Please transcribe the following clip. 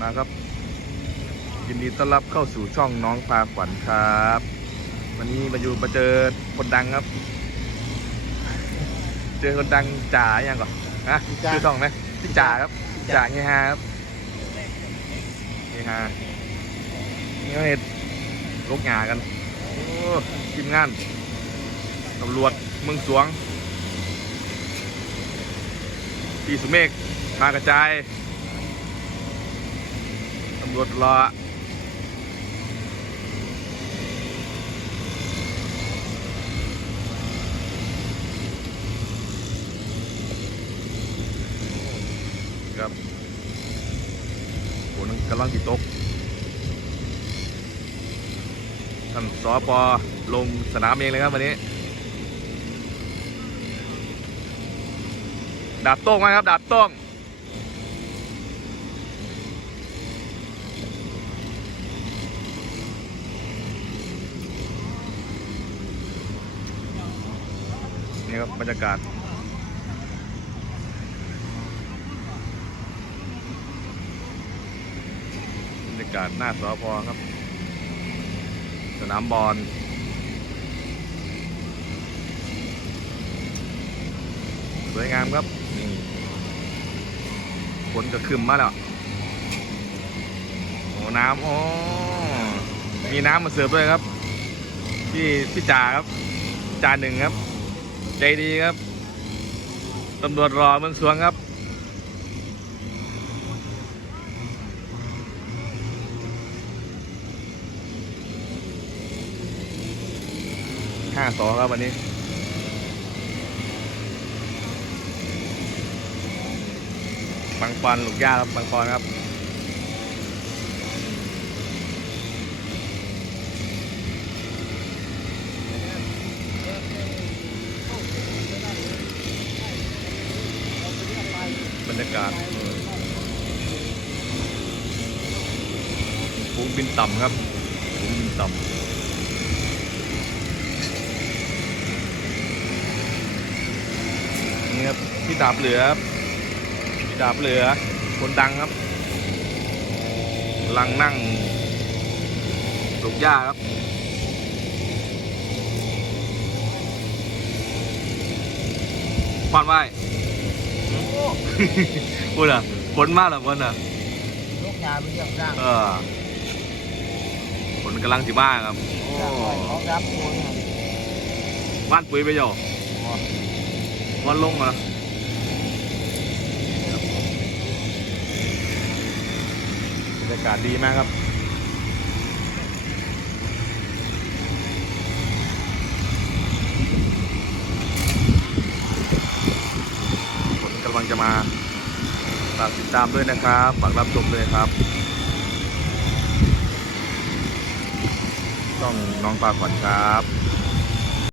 มาครับ ยินดีต้อนรับเข้าสู่ช่องน้องพาขวัญครับ วันนี้มาอยู่มาเจอคนดังครับ เจอคนดังจ่าอย่างก่อนฮะจ่าชื่อช่องนะพี่จ่าครับจ่าเฮฮาครับเฮฮานี่ก็เห็นลกหงากันโอ้ทีมงานตำรวจเมืองสวง พี่สุเมฆมากระจายตำ รวจรอครับฝนกำลังติดตก ท่านสอปอลงสนามเองเลยครับวันนี้ ดาบโต้งมาครับ ดาบโต้ง นี่ครับบรรยากาศบรรยากาศหน้าสอพอครับ สนามบอลสวยงามครับนี่ฝนก็ขึ้นมาแล้วโอ้น้ำโอ๋อมีน้ำมาเสิร์ฟด้วยครับพี่พี่จ่าครับจ่าหนึ่งครับ ใจดีครับ ตำรวจรอเมืองสวงครับ ห้าสองครับวันนี้บางปอนหลุกย่าครับบางปอนครับ รยากาศฝูงบินต่ำครับฝูงบินต่ำนี่ครับพี่ดาบเหลือพี่ดาบเหลือ คนดังครับลังนั่งหลบหญ้าครับควันไหว พูดอะฝนมากเหรอฝนอะลูกยาไปเยี่ยมร่างเออฝนกำลังสิมากครับโอ้ของรับปูนบ้านปุ๋ยไปโยวันลงเหรอบรรยากาศดีมากครับ ฝนกำลัง จะมาฝากติดตามด้วยนะครับฝากรับชมด้วยครับต้องน้องปลาขวัญครับ